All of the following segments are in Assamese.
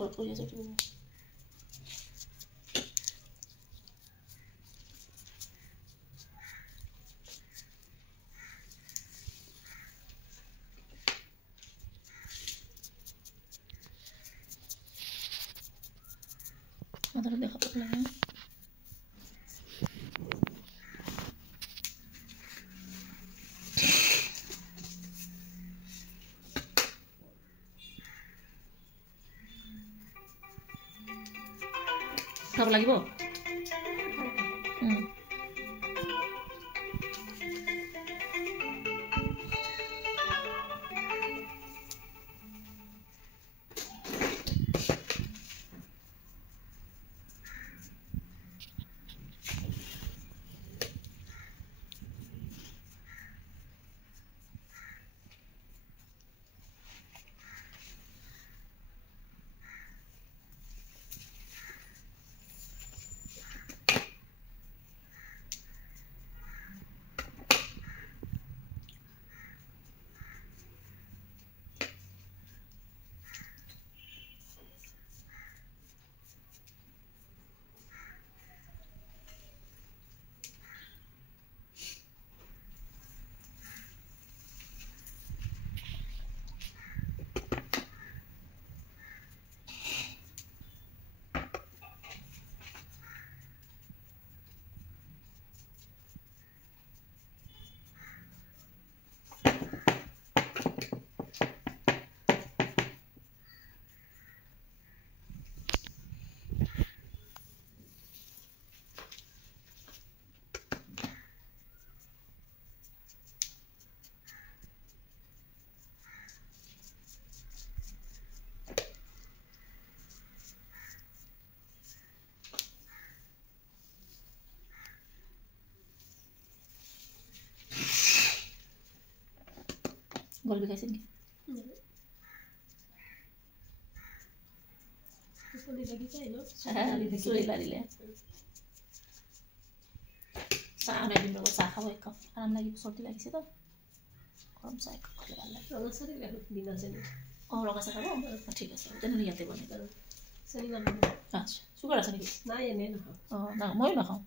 ঘৰত কৰি আছো তুমি মাথাটা দেখাতে লাগে খাব লাগিব গল বিকাইছে নেকি চলি লাগি যায় ন চুলি লাৰিলে চাহ নাই দিম চাহ খাব এক কাপ আৰাম লাগিব চৰ্দি লাগিছে তো গৰম চাহ এক কাপ খালে ভাল লাগে ৰঙা চাহ দিলে দিন আছে অঁ ৰঙা চাহ খাব ঠিক আছে তেনেহ'লে ইয়াতে বনাই চেনি নাখাব আচ্ছা চুগাৰ আছে নেকি নাই এনেই নাখাওঁ অঁ না ময়ো নাখাওঁ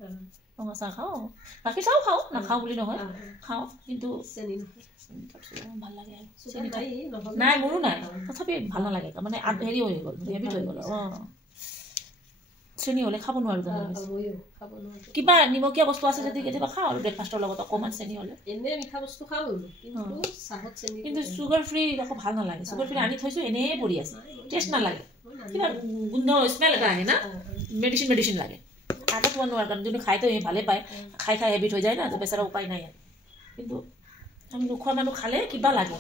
ৰঙা চাহ খাওঁ গাখীৰ চাহো খাওঁ নাখাওঁ বুলি নহয় খাওঁ কিন্তু চেনি নাখাওঁ ভাল লাগে আৰু চেনি নাই মোৰো নাই তথাপি ভাল নালাগে মানে হেৰি হৈ গ'ল হেবিট হৈ গ'ল অঁ চেনি হ'লে খাব নোৱাৰোঁ কিবা নিমখীয়া বস্তু আছে যদি কেতিয়াবা খাওঁ আৰু ব্ৰেকফাষ্টৰ লগত অকণমান চেনি হ'লে এনেই মিঠা বস্তু খাওঁ কিন্তু চুগাৰ ফ্ৰী আকৌ ভাল নালাগে চুগাৰ ফ্ৰী আনি থৈছোঁ এনেই পৰি আছে টেষ্ট নালাগে কিবা গোন্ধ স্মেল এটা আহে না মেডিচিন লাগে আগত পোৱা নোৱাৰে কাৰণ যোনে খাইতো ভালে পায় খাই হেবিট হৈ যায় না তো বেচাৰা উপায় নাই আৰু কিন্তু আমি নোখোৱা মানুহ খালে কিবা লাগে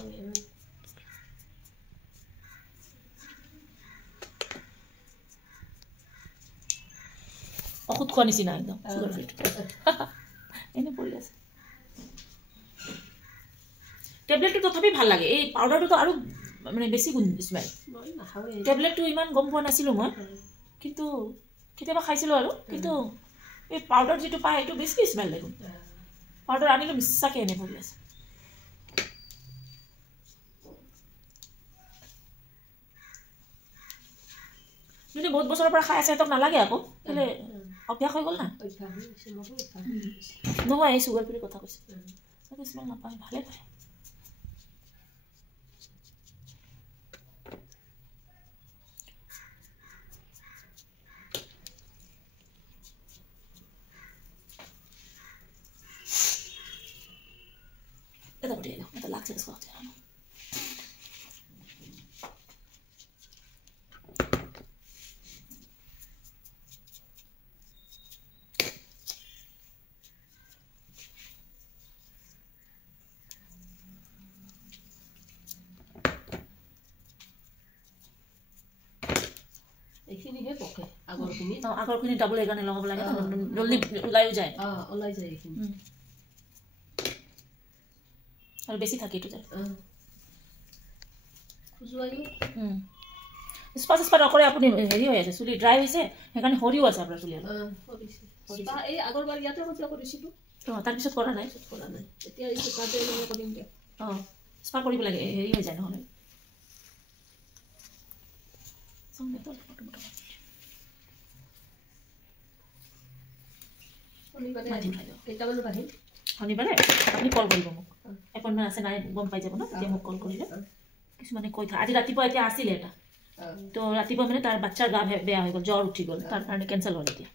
ঔষধ খোৱা নিচিনা একদম চুগাৰ ফ্ৰীটো এনে পৰি আছে টেবলেটটো তথাপি ভাল লাগে এই পাউডাৰটোতো আৰু মানে বেছি স্মেল টেবলেটটো ইমান গম পোৱা নাছিলোঁ মই কিন্তু কেতিয়াবা খাইছিলোঁ আৰু কিন্তু এই পাউডাৰ যিটো পায় সেইটো বেছি স্মেল দেখোন পাউডাৰ আনিলে মিছাকৈ এনে পৰি আছে যদি বহুত বছৰৰ পৰা খাই আছে সিহঁতক নালাগে আকৌ কেলৈ অভ্যাস হৈ গ'ল না নহয় এই চুগাৰ ফ্ৰীৰ কথা কৈছে সিহঁতে স্মেল নাপায় ভালে পায় এটা পঠিয়াই দিওঁ এটা লাগছে বেছ কথা এইখিনিহে পকে আগৰখিনি আগৰখিনি ডাবল এইকাৰণে লগাব লাগে জলদি ওলাইও যায় ওলাই যায় এইখিনি আৰু বেছি থাকে এইটো যায় স্পা নকৰে আপুনি হেৰি হৈ আছে চুলি ড্ৰাই হৈছে সেইকাৰণে সৰিও আছে আপোনাৰ চুলি এই আগৰবাৰ ইয়াতে সজোৱা কৰিছিলোঁ তাৰপিছত কৰা নাই এতিয়া এই চুকাতে কৰিম দিয়ক স্পা কৰিব লাগে হেৰি হৈ যায় নহ'লে শনিবাৰে আপুনি কল কৰিব মোক এপইণ্টমেণ্ট আছে নাই গম পাই যাব ন তেতিয়া মোক কল কৰিলে কিছুমানে কৈ থাকে আজি ৰাতিপুৱা এতিয়া আছিলে এটা তো ৰাতিপুৱা মানে তাৰ বাচ্চাৰ গা বেয়া হৈ গ'ল জ্বৰ উঠি গ'ল তাৰ কাৰণে কেঞ্চেল হ'ল এতিয়া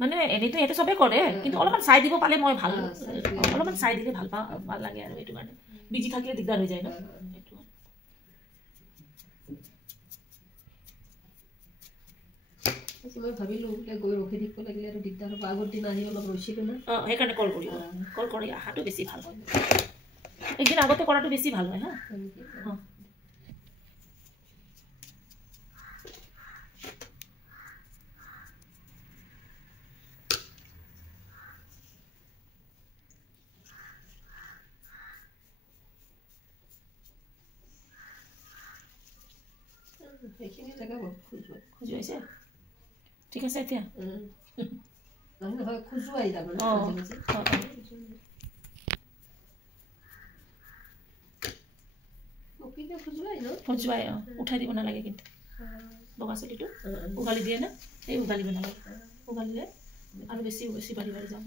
মানে এনেইতো ইয়াতে চবে কৰে কিন্তু অলপমান চাই দিব পালে মই ভাল অলপমান চাই দিলে ভাল লাগে আৰু এইটো কাৰণে বিজি থাকিলে দিগদাৰ হৈ যায় ন এইটো মই ভাবিলোঁ গৈ ৰখি থাকিব লাগিলে আৰু দিগদাৰ হ'ব আগৰ দিন আহি অলপ ৰৈছিলোঁ না সেইকাৰণে কল কৰিব কল কৰি অহাটো বেছি ভাল হয় একদিন আগতে কৰাটো বেছি ভাল হয় হা সেইখিনি জেগা খোজুৱাইছে ঠিক আছে এতিয়া খোজুৱাই যাব খোজুৱাই উঠাই দিব নালাগে কিন্তু বগা চুলিটো উঘালি দিয়ে না সেই উঘালিব নালাগে উঘালিলে আৰু বেছি বেছি বাঢ়ি বাঢ়ি যাম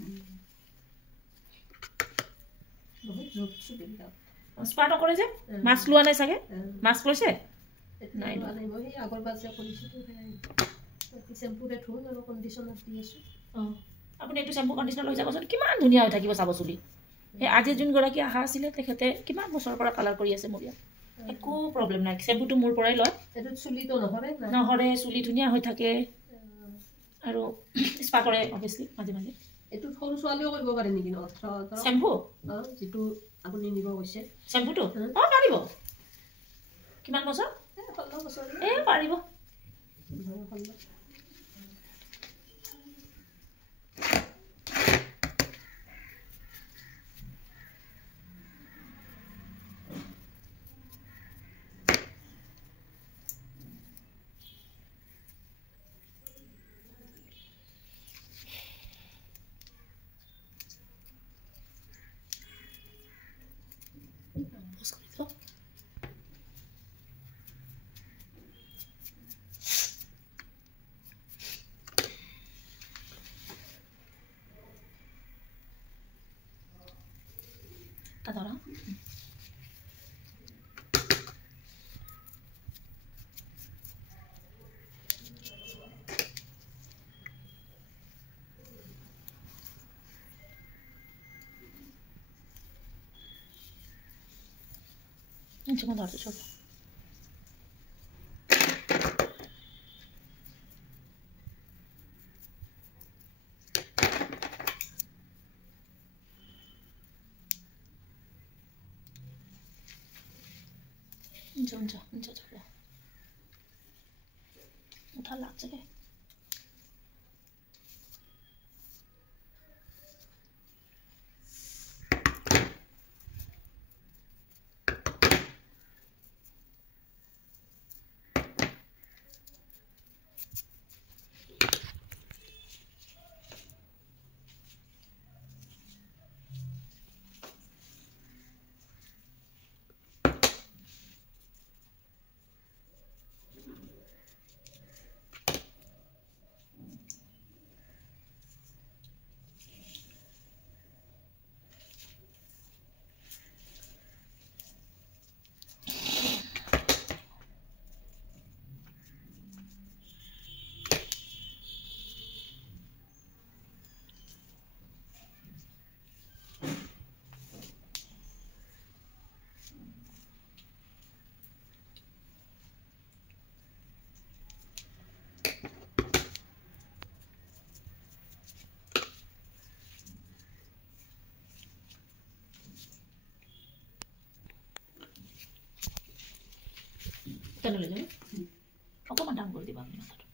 স্পাৰ্টো কৰে যে মাস্ক লোৱা নাই চাগে মাস্ক লৈছে নাই আপুনি এইটো চেম্পু কণ্ডিশ্যনাৰ লৈ যাবচোন কিমান ধুনীয়া হৈ থাকিব চাব চুলি সেই আজি যোনগৰাকী অহা আছিলে তেখেতে কিমান বছৰৰ পৰা কালাৰ কৰি আছে মোৰ ইয়াত একো প্ৰব্লেম নাই চেম্পুটো মোৰ পৰাই লয় চুলিটো নহৰে চুলি ধুনীয়া হৈ থাকে আৰু স্পা কৰে অভিয়াছলি মাজে মাজে এইটো সৰু ছোৱালীও কৰিব পাৰে নেকি চেম্পু যিটো আপুনি নিব কৈছে চেম্পুটো পাৰিব কিমান বছৰ পাৰিব Adoro. Un secondo, solo. 혼자 저거 달라 저게 Tanole jabe অকমান ডাঙৰ কৰি দিবা আপুনি মাথাটো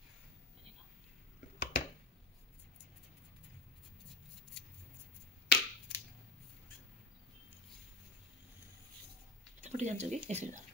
ফুটি যাচ্ছে কি এসে দাও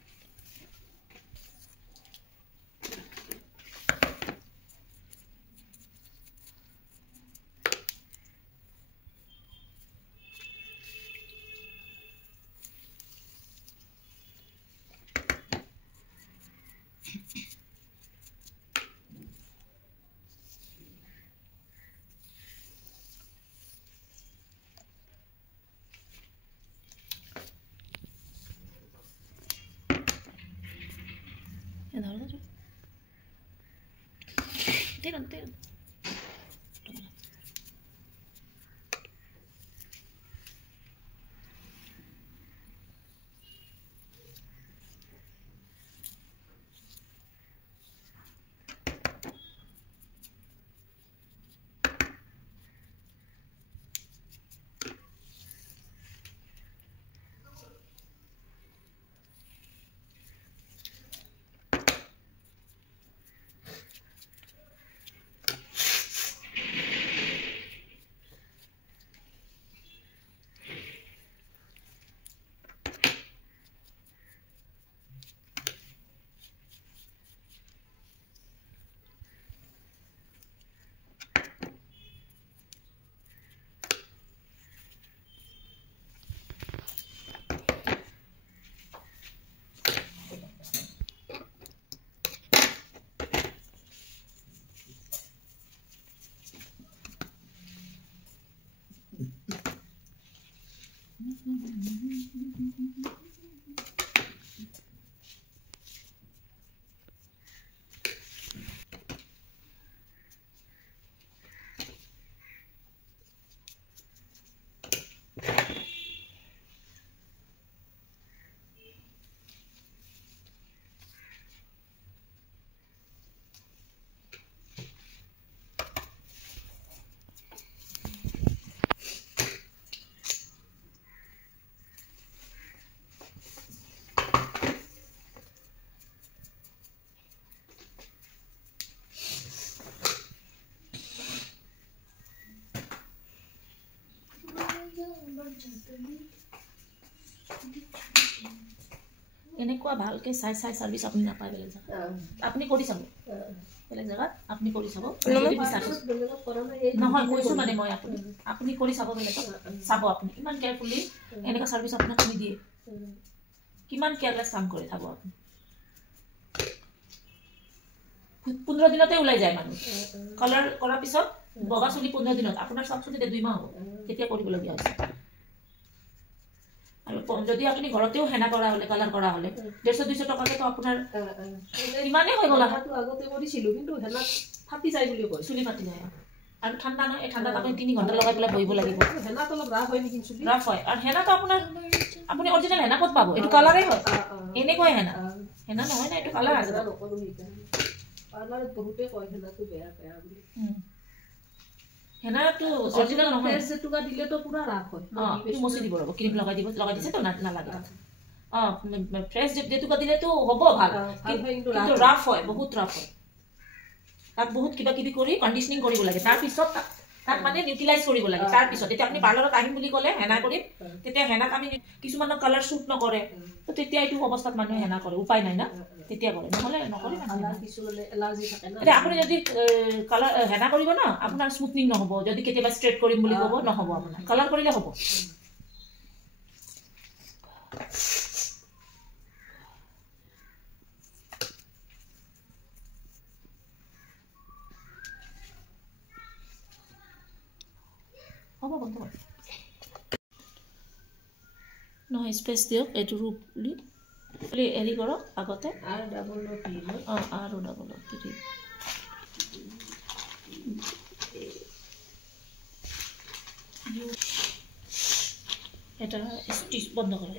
তেৰণ এনেকুৱা ভালকে চাই সাৰ্ভিস আপনি নাপায় বেলেগ জায়গা আপনি কৰি চাব বেলেগ জায়গা আপনি কৰি চাব নহয় কৈছো মানে মই আপনি কৰি চাব বেলেগ চাব আপনি ইমান কেয়াৰফুলি এনেকা সাৰ্ভিস আপোনাক আমি দিয়ে কিমান কেয়াৰলেস কাম কৰে থাকো আপনি 15 দিনতে ওলাই যায় মানুহ কালাৰ কৰাৰ পিছত বগা চুলি 15 দিনত আপোনাৰ সব চুলিতে 2 মাহ হ'ব তেতিয়া কৰিব লগিয়া আছে আৰু যদি আপুনি ঘৰতেও হেনা কৰা হলে কালাৰ কৰা হলে 150-200 টকাতে তো আপোনাৰ ইমানে হৈ গলা তো আগতে কৰিছিলো কিন্তু হেনা ফাটি যায় বুলি কয় চুলি ফাটি যায় আৰু ঠাণ্ডা নহয় এই ঠাণ্ডা আপুনি 3 ঘণ্টা লগাই পেলাই বহিব লাগিব হেনা তো অলপ ৰাফ হয় নেকি চুলি ৰাফ হয় আৰু হেনা তো আপোনাৰ আপুনি অৰিজিনাল হেনা ক'ত পাব এটো কালাৰে হয় এনে কয় হেনা হেনা নহয় না এটো কালাৰ আছে নকৰো সেইকাৰণে পাৰ্লাৰত বহুতে কয় হেনা তো বেয়া বেয়া বুলি হেনা তো অৰিজিনাল নহয় ফেস যেটুকা দিলে তো পুৰা ৰাফ হয় তুমি মছি দিব ৰব ক্ৰীম লগাই দিছে তো না লাগে ফ্রেশ যেটুকা দিলে তো হ'ব ভাল কিন্তু রাফ হয় বহুত রাফ হয় তাক বহুত কিবা কিবি কৰি কন্ডিশনিং কৰিব লাগে তাৰ পিছত তাক মানে নিউট্ৰিলাইজ কৰিব লাগে তাৰ পিছত এতিয়া আপুনি পাৰ্লাৰত আহিম বুলি ক'লে হেনা কৰিম তেতিয়া হেনাক আমি কিছুমানৰ কালাৰ শুট নকৰে তো তেতিয়া এইটো অৱস্থাত মানুহে হেনা কৰে উপায় নাই না তেতিয়া কৰে নহলে নকৰে কালাৰ কিছুমানে এলাৰ্জি থাকে না এতিয়া আপুনি যদি কালাৰ হেনা কৰিব না আপোনাৰ স্মুথনিং নহব যদি কেতিয়াবা ষ্ট্ৰেট কৰিম বুলি ক'ব নহব আপোনাৰ কালাৰ কৰিলে হ'ব হ'ব বন্ধ নহয় স্পেস দিয়ক এটো ৰূপ লি এৰি কৰক আগতে আৰু ডাবল লক দি আৰু ডাবল লক দি এটা স্টিচ বন্ধ কৰক